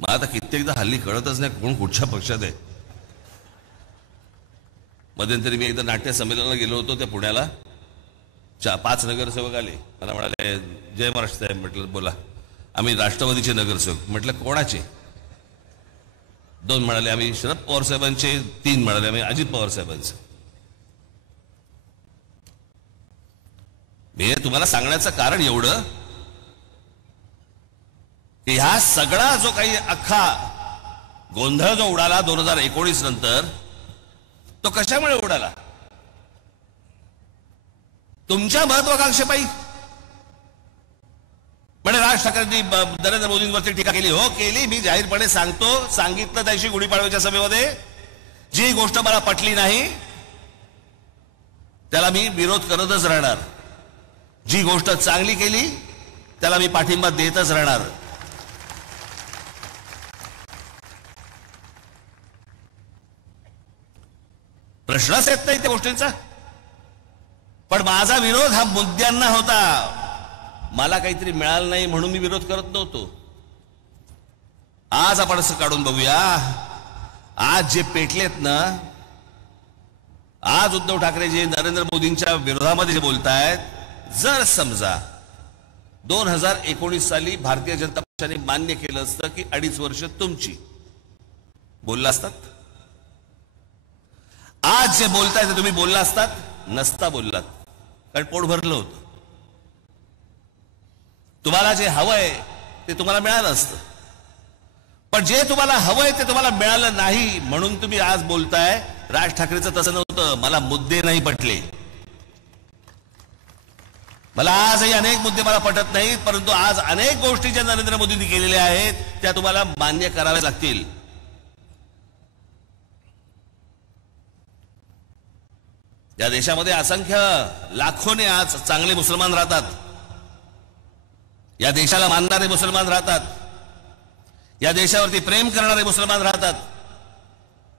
मला आता कित्येकदा हल्ली कळतच नाही कोण कुठच्या पक्षात आहे. मध्यंतरी मी एकदा नाट्य संमेलनाला गेलो होतो त्या पुण्याला. 5 नगरसेवक आले, मला म्हणाले जय महाराष्ट्र साहेब. म्हटलं बोला. आम्ही राष्ट्रवादीचे नगरसेवक. म्हटलं कोणाचे? 2 म्हणाले आम्ही शरद पवार साहेबांचे. 3 म्हणाले आम्ही अजित पवार साहेबांचे. मी तुम्हाला सांगण्याचं कारण एवढं की ह्या सगळा जो काही अख्खा गोंधळ जो उडाला 2019 नंतर, तो कशामुळे उडाला? तुमच्या महत्वाकांक्षेपायी. म्हणजे राज ठाकरेंनी नरेंद्र मोदींवरती टीका केली. हो केली. मी जाहीरपणे सांगतो, सांगितलं त्याशी गुढीपाडव्याच्या सभेमध्ये. जी गोष्ट मला पटली नाही त्याला मी विरोध करतच राहणार. जी गोष्ट चांगली केली त्याला मी पाठिंबा देतच राहणार. प्रश्नच येत नाही त्या गोष्टींचा. पण माझा विरोध हा मुद्द्यांना होता. मला काहीतरी मिळालं नाही म्हणून मी विरोध करत नव्हतो. आज आपण असं काढून बघूया. आज जे पेटलेत ना, आज उद्धव ठाकरे जे नरेंद्र मोदींच्या विरोधामध्ये जे बोलतायत, जर समजा 2019 साली भारतीय जनता पक्षाने मान्य केलं असतं की 2.5 वर्ष तुमची, बोलला असतात? आज जे बोलताय ते तुम्ही बोलला असतात? नसता बोललात, कारण पोट भरलं होतं. तुम्हाला जे हवंय ते तुम्हाला मिळालं असतं. पण जे तुम्हाला हवंय ते तुम्हाला मिळालं नाही म्हणून तुम्ही आज बोलताय. राज ठाकरेंचं तसं नव्हतं. मला मुद्दे नाही पटले. मला आजही अनेक मुद्दे मला पटत नाहीत, परंतु आज अनेक गोष्टी ज्या नरेंद्र मोदींनी केलेल्या आहेत त्या तुम्हाला मान्य कराव्या लागतील. या देशामध्ये असंख्य लाखोने आज चांगले मुसलमान राहतात. या देशाला मानणारे मुसलमान राहतात. या देशावरती प्रेम करणारे मुसलमान राहतात.